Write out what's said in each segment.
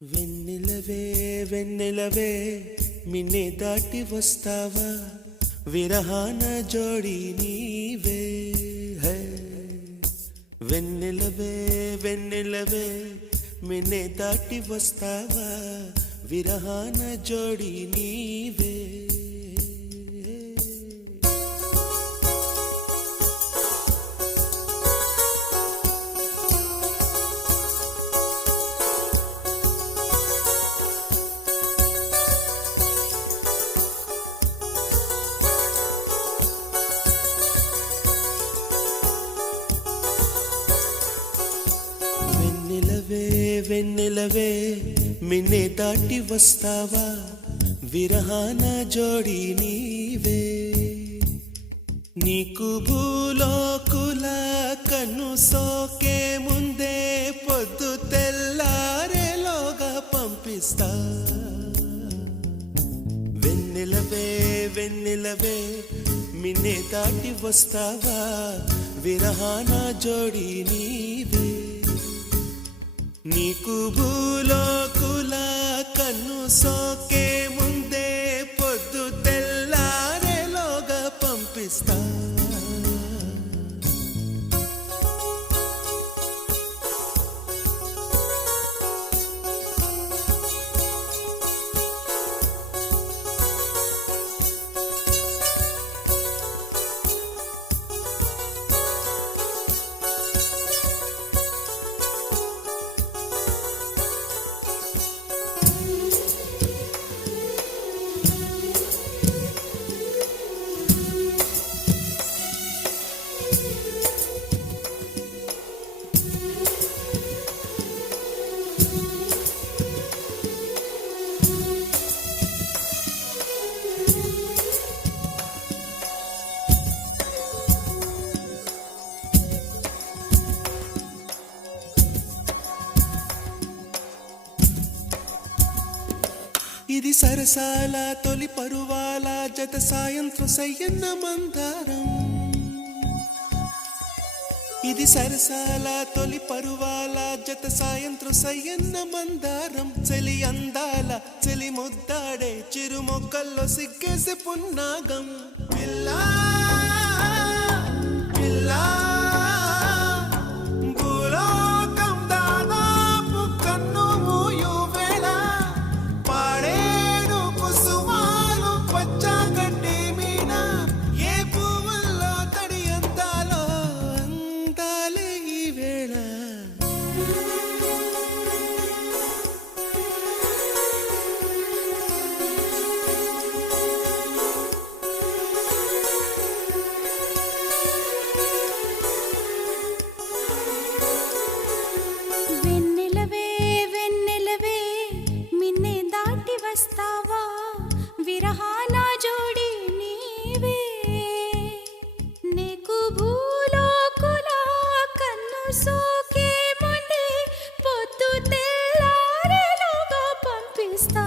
వెన్నెలవే వెన్నెలవే మిన్నే దాటి వస్తావా విరహాన జోడి నీవే హై వెన్నెలవే వెన్నెలవే మిన్నే దాటి వస్తావా విరహాన జోడి నీవే వెన్నెలవే మిన్నే దాటి వస్తావా విరహాన జోడి నీవే నీకు భూలోకుల కన్ను సోకే ముందే పొద్దు తెల్లారేలోగా పంపిస్తా వెన్నెలవే వెన్నెలవే మిన్నే దాటి వస్తావా విరహాన జోడి నీవే నీకు భూలోకుల కన్ను సోకే ముందే పొద్దు తెల్లారేలోగా పంపిస్తా ఇది సరసాల తొలి పరువాల జత సాయంత్రం సయ్యన్న మందారం ఇది సరసాల తొలి పరువాల జత సాయంత్రం సయ్యన్న మందారం చలి అందాల చలి ముద్దాడే చిరు మొక్కల్లో సిగ్గేసే పున్నాగం పిల్లా పిల్లా వస్తావా విరహాన జోడి నీవే నీకు భూలోకుల కన్ను సోకే ముందే పొద్దు తెల్లారేలోగా పంపిస్తా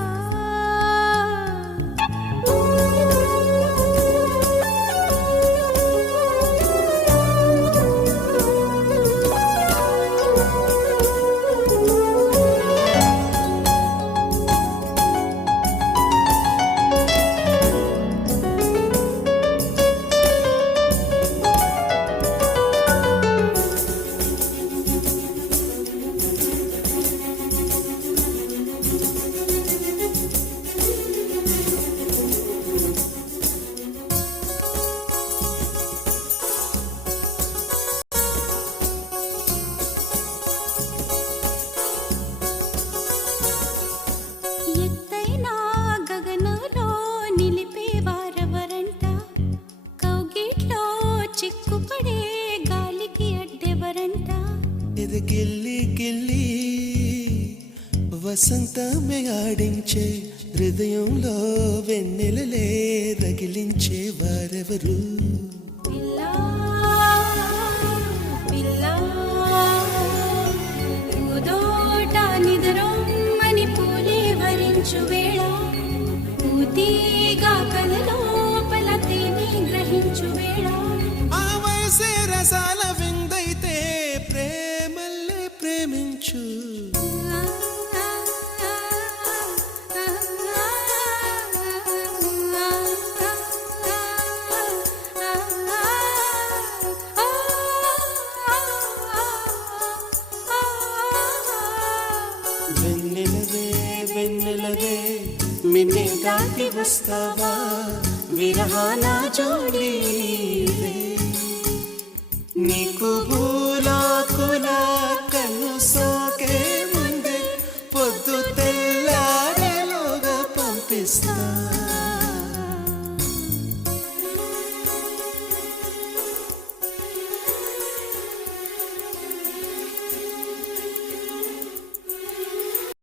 గిల్లి గిల్లి వసంతమే ఆడించే హృదయంలో వెన్నెలలే రగిలించే వారెవరు పిల్లా పిల్లా పూదోట నిద్రొమ్మని పూలే వరించు వేళ పూతీగా కలలోపల తేనె గ్రహించు వేళ ఆ వయసే రసాల విందైతే ప్రేమల్లే ప్రేమించు వస్తావా విరహాల జోడి నీకు భూలాకుల కన్ను సోకే ముందే పొద్దు తెల్లారేలోగా పంపిస్తా